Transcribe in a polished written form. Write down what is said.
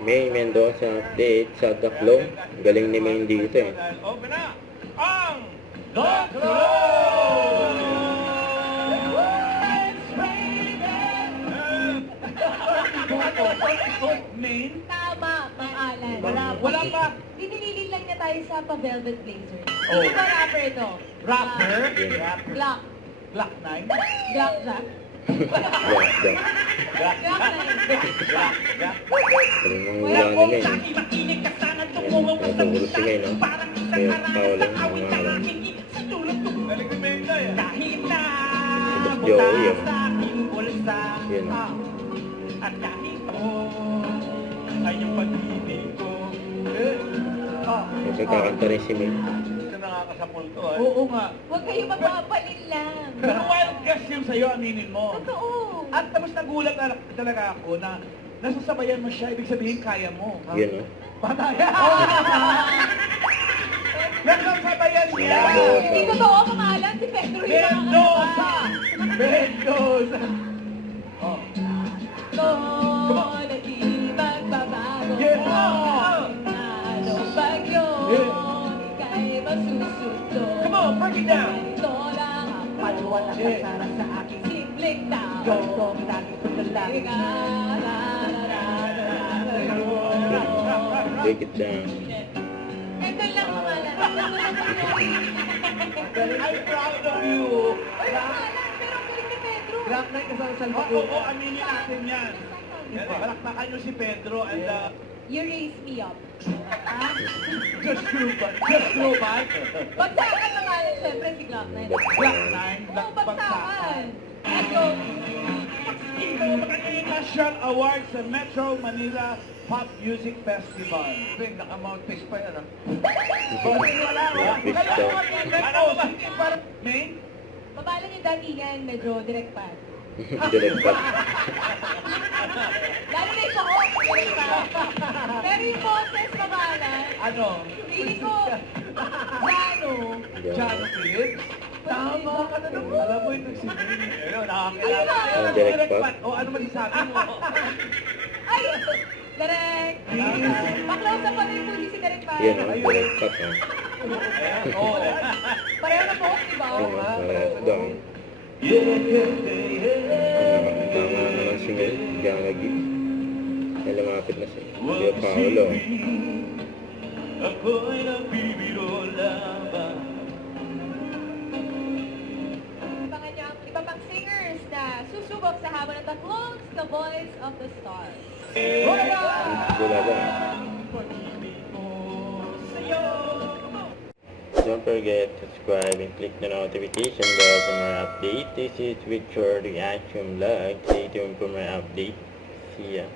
May Mendoza update sa Daklong. Galing ni May dito eh. Open na ang Daklong! Main? Tama, pangalan. Wala pa. Dinililin lang niya tayo sa pa-velvet blazer. Oh. Hindi ba rapper ito? Rapper? Glock. Glock 9? Glock Jack. Black. Glock 9. Galing mong hula ni May. Yan, tinuturo si May, no? Kaya kawalan ang mga alam. Galing ni Mendoza eh. Kahit na Tapos Joey, oh. Yan, oh. At kahit ay yung pag-ibig ko. May pagkakanta rin si May. Ito nakakasapol to eh. Oo nga. Huwag kayo magpapalin lang. Pero wild guess yung sa'yo, aminin mo. Totoo. At tapos nagulat talaga ako na nasasabayan mo siya, ibig sabihin kaya mo. Yan, oh. Pataya! Nasasabayan niya! Hindi totoo pangalan. Si Pedro yung Mendoza! Mendoza! Oh. na di magbabago. Yeah. Anong bagyo? Ika'y masusunod. Come on, break it down! Ito lang ang paluwal na kasara sa aking simpleng tao. Ito ang laging paglalaging Break it down. Ito lang pangalan. I'm proud of you! Ay, pangalan. Pero ang galing ni Pedro. Glock 9 kasama sa Oo, aminin natin yan. Palakpakan nyo si Pedro and You raise me up. Ah? just true bad. Bagsakan pangalan, syempre si Glock 9. Glock 9, Oo, bagsakan. Let's go. Ito makakita National Award sa Metro Manila Pop Music Festival. Ping, naka-mouthpiece pa yan, ah. Wala. Mouthpiece daw. Ano ba? Parang, main? Babala niyo datingan, medyo direct pa. Direct pa. Lalo na yung sa off, direct pa. Pero yung boses, babalan, Ano? feeling ko, Jano. Jano Phillips? Tama ka na naman. Alam mo yung nagsimuling. Ayun, nakakilala. Ayun na. Direct pa. O, ano masasabi mo? Ay! Direct! Paklose up pa rin po si direct pa. Yan, oh. Direct pa, oh. Ayan, oo. Pareho na po, di ba? Oo, parehas daw. Tama naman si May. Diyan lagi. Ay, lumapit na si Leo Paolo. Ako'y nabibiro lamang. Abangan niyo ang iba pang singers na susubok sa habon ng Taklongs, The Voice of the Stars. Wala ba? Don't forget to subscribe and click the notification bell for more updates. This is Victor Reaction Vlog. Stay tuned for more updates. See ya.